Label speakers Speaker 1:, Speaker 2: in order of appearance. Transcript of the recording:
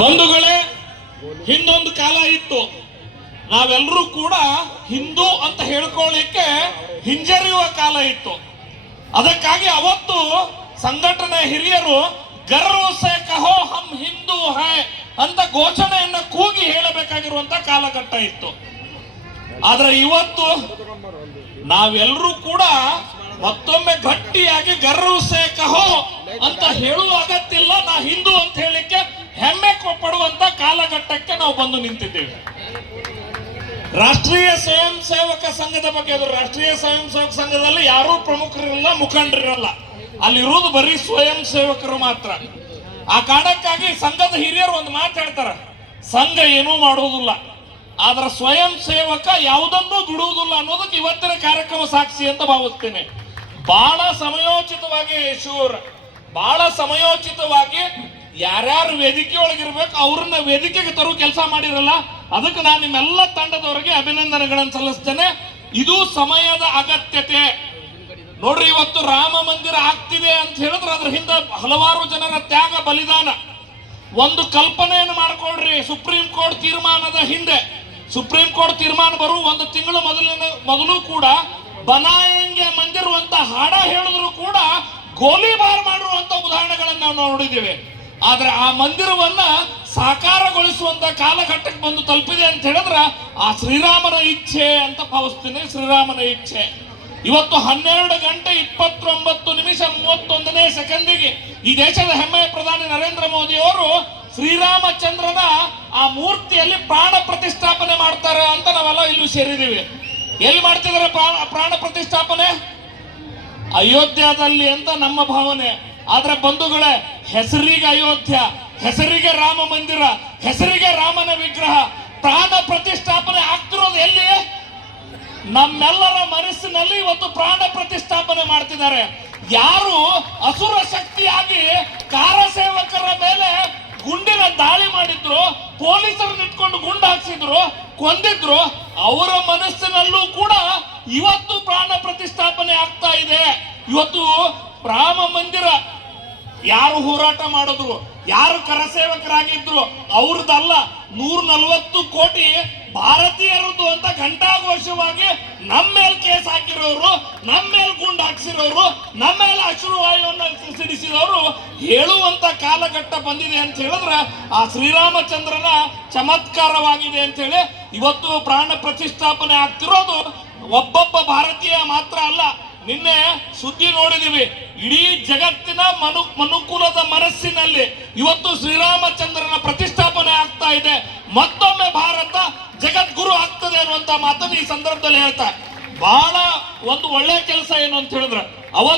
Speaker 1: ಬಂಧುಗಳೇ, ಹಿಂದೊಂದು ಕಾಲ ಇತ್ತು. ನಾವೆಲ್ಲರೂ ಕೂಡ ಹಿಂದೂ ಅಂತ ಹೇಳ್ಕೊಳ್ಳಿಕ್ಕೆ ಹಿಂಜರಿಯುವ ಕಾಲ ಇತ್ತು. ಅದಕ್ಕಾಗಿ ಅವತ್ತು ಸಂಘಟನೆ ಹಿರಿಯರು ಗರ್ವ ಸೆ ಕಹೋ ಹಮ್ ಹಿಂದೂ ಹೈ ಅಂತ ಘೋಷಣೆಯನ್ನ ಕೂಗಿ ಹೇಳಬೇಕಾಗಿರುವಂತ ಕಾಲಘಟ್ಟ ಇತ್ತು. ಆದ್ರೆ ಇವತ್ತು ನಾವೆಲ್ಲರೂ ಕೂಡ ಮತ್ತೊಮ್ಮೆ ಗಟ್ಟಿಯಾಗಿ ಗರ್ವ ಸೆ ಕಹೋ ಅಂತ ಹೇಳುವ ಅಗತ್ಯ ಇಲ್ಲ. ನಾ ಹಿಂದೂ ನಾವು ಬಂದು ನಿಂತಿದ್ದೇವೆ. ರಾಷ್ಟ್ರೀಯ ಸ್ವಯಂ ಸೇವಕ ಸಂಘದ ಬಗ್ಗೆ ಅದು ರಾಷ್ಟ್ರೀಯ ಸ್ವಯಂ ಸೇವಕ ಸಂಘದಲ್ಲಿ ಯಾರೂ ಪ್ರಮುಖರಿರಲ್ಲ ಮುಖಂಡರಿರಲ್ಲ. ಅಲ್ಲಿರುವುದು ಬರೀ ಸ್ವಯಂ ಸೇವಕರು ಮಾತ್ರ. ಆ ಕಾರಣಕ್ಕಾಗಿ ಸಂಘದ ಹಿರಿಯರು ಒಂದು ಮಾತು ಸಂಘ ಏನೂ ಮಾಡುವುದಿಲ್ಲ. ಆದ್ರೆ ಸ್ವಯಂ ಸೇವಕ ಯಾವುದನ್ನೂ ಬಿಡುವುದಿಲ್ಲ ಅನ್ನೋದಕ್ಕೆ ಇವತ್ತಿನ ಕಾರ್ಯಕ್ರಮ ಸಾಕ್ಷಿ ಅಂತ ಭಾವಿಸ್ತೇನೆ. ಬಹಳ ಸಮಯೋಚಿತವಾಗಿ ಶೂರ್ ಬಹಳ ಸಮಯೋಚಿತವಾಗಿ ಯಾರ್ಯಾರು ವೇದಿಕೆ ಒಳಗಿರ್ಬೇಕು, ಅವ್ರನ್ನ ವೇದಿಕೆಗೆ ತರುವ ಕೆಲಸ ಮಾಡಿರಲ್ಲ, ಅದಕ್ಕೆ ನಾನು ನಿಮ್ಮೆಲ್ಲ ತಂಡದವರಿಗೆ ಅಭಿನಂದನೆಗಳನ್ನು ಸಲ್ಲಿಸ್ತೇನೆ. ಇದು ಸಮಯದ ಅಗತ್ಯತೆ. ನೋಡ್ರಿ, ಇವತ್ತು ರಾಮ ಮಂದಿರ ಆಗ್ತಿದೆ ಅಂತ ಹೇಳಿದ್ರೆ ಅದ್ರ ಹಿಂದೆ ಹಲವಾರು ಜನರ ತ್ಯಾಗ, ಬಲಿದಾನ. ಒಂದು ಕಲ್ಪನೆಯನ್ನು ಮಾಡ್ಕೊಳ್ರಿ, ಸುಪ್ರೀಂ ಕೋರ್ಟ್ ತೀರ್ಮಾನದ ಹಿಂದೆ. ಸುಪ್ರೀಂ ಕೋರ್ಟ್ ತೀರ್ಮಾನ ಬರುವ ಒಂದು ತಿಂಗಳು ಮೊದಲಿನ, ಮೊದಲು ಕೂಡ ಬನಾಯಂಗೆ ಮಂದಿರುವಂತ ಹಾಡ ಹೇಳಿದ್ರು ಕೂಡ ಗೋಲಿಬಾರ್ ಮಾಡಿರುವಂತ ಉದಾಹರಣೆಗಳನ್ನು ನಾವು ನೋಡಿದ್ದೇವೆ. ಆದ್ರೆ ಆ ಮಂದಿರವನ್ನ ಸಾಕಾರಗೊಳಿಸುವಂತ ಕಾಲಘಟ್ಟಕ್ಕೆ ಬಂದು ತಲುಪಿದೆ ಅಂತ ಹೇಳಿದ್ರೆ ಆ ಶ್ರೀರಾಮನ ಇಚ್ಛೆ ಅಂತ ಭಾವಿಸ್ತೀನಿ, ಶ್ರೀರಾಮನ ಇಚ್ಛೆ. ಇವತ್ತು ಹನ್ನೆರಡು ಗಂಟೆ ಇಪ್ಪತ್ತೊಂಬತ್ತು ನಿಮಿಷ ಮೂವತ್ತೊಂದನೇ ಸೆಕೆಂಡಿಗೆ ಈ ದೇಶದ ಹೆಮ್ಮೆಯ ಪ್ರಧಾನಿ ನರೇಂದ್ರ ಮೋದಿ ಅವರು ಶ್ರೀರಾಮಚಂದ್ರನ ಆ ಮೂರ್ತಿಯಲ್ಲಿ ಪ್ರಾಣ ಪ್ರತಿಷ್ಠಾಪನೆ ಮಾಡ್ತಾರೆ ಅಂತ ನಾವೆಲ್ಲ ಇಲ್ಲಿ ಸೇರಿದ್ದೀವಿ. ಎಲ್ಲಿ ಮಾಡ್ತಿದ್ದಾರೆ ಪ್ರಾಣ ಪ್ರಾಣ ಪ್ರತಿಷ್ಠಾಪನೆ? ಅಯೋಧ್ಯದಲ್ಲಿ ಅಂತ ನಮ್ಮ ಭಾವನೆ. ಆದ್ರೆ ಬಂಧುಗಳೇ ಹೆಸರಿಗೆ ಅಯೋಧ್ಯ, ಹೆಸರಿಗೆ ರಾಮ ಮಂದಿರ, ಹೆಸರಿಗೆ ರಾಮನ ವಿಗ್ರಹ, ಪ್ರಾಣ ಪ್ರತಿಷ್ಠಾಪನೆ ಆಗ್ತಿರೋದು ಎಲ್ಲಿ? ನಮ್ಮೆಲ್ಲರ ಮನಸ್ಸಿನಲ್ಲಿ ಇವತ್ತು ಪ್ರಾಣ ಪ್ರತಿಷ್ಠಾಪನೆ ಮಾಡ್ತಿದ್ದಾರೆ. ಯಾರು ಅಸುರ ಶಕ್ತಿಯಾಗಿ ಕಾರ ಸೇವಕರ ಮೇಲೆ ಗುಂಡಿನ ದಾಳಿ ಮಾಡಿದ್ರು, ಪೊಲೀಸರನ್ನ ಇಟ್ಕೊಂಡು ಗುಂಡು ಹಾಕ್ಸಿದ್ರು, ಕೊಂದಿದ್ರು, ಅವರ ಮನಸ್ಸಿನಲ್ಲೂ ಕೂಡ ಇವತ್ತು ಪ್ರಾಣ ಪ್ರತಿಷ್ಠಾಪನೆ ಆಗ್ತಾ ಇದೆ. ಇವತ್ತು ರಾಮ ಮಂದಿರ ಯಾರು ಹೋರಾಟ ಮಾಡಿದ್ರು, ಯಾರು ಕರಸೇವಕರಾಗಿದ್ರು, ಅವ್ರದ್ದಲ್ಲ ನೂರ ನಲ್ವತ್ತು ಕೋಟಿ ಭಾರತೀಯರದ್ದು ಅಂತ ಘಂಟಾಘೋಷವಾಗಿ ನಮ್ಮ ಮೇಲೆ ಕೇಸ್ ಹಾಕಿರೋರು ನಮ್ಮ ಮೇಲೆ ಗುಂಡು ಹಾಕ್ಸಿರೋರು ನಮ್ಮ ಮೇಲೆ ಅಶ್ರುವಾಯುವನ್ನು ಸಿಡಿಸಿದವರು ಹೇಳುವಂತ ಕಾಲಘಟ್ಟ ಬಂದಿದೆ ಅಂತ ಹೇಳಿದ್ರೆ ಆ ಶ್ರೀರಾಮಚಂದ್ರನ ಚಮತ್ಕಾರವಾಗಿದೆ ಅಂತ ಹೇಳಿ ಇವತ್ತು ಪ್ರಾಣ ಪ್ರತಿಷ್ಠಾಪನೆ ಆಗ್ತಿರೋದು ಒಬ್ಬೊಬ್ಬ ಭಾರತೀಯ ಮಾತ್ರ ಅಲ್ಲ. ನಿನ್ನೆ ಸುದ್ದಿ ನೋಡಿದೀವಿ ಇಡೀ ಜಗತ್ತಿನ ಮನು ಮನುಕುಲದ ಮನಸ್ಸಿನಲ್ಲಿ ಇವತ್ತು ಶ್ರೀರಾಮಚಂದ್ರನ ಪ್ರತಿಷ್ಠಾಪನೆ ಆಗ್ತಾ ಇದೆ. ಮತ್ತೊಮ್ಮೆ ಭಾರತ ಜಗದ್ಗುರು ಆಗ್ತದೆ ಅನ್ನುವಂತ ಮಾತನ್ನು ಈ ಸಂದರ್ಭದಲ್ಲಿ ಹೇಳ್ತಾರೆ ಬಹಳ ಒಂದು ಒಳ್ಳೆ ಕೆಲಸ ಏನು ಅಂತ ಹೇಳಿದ್ರೆ, ಅವತ್ತು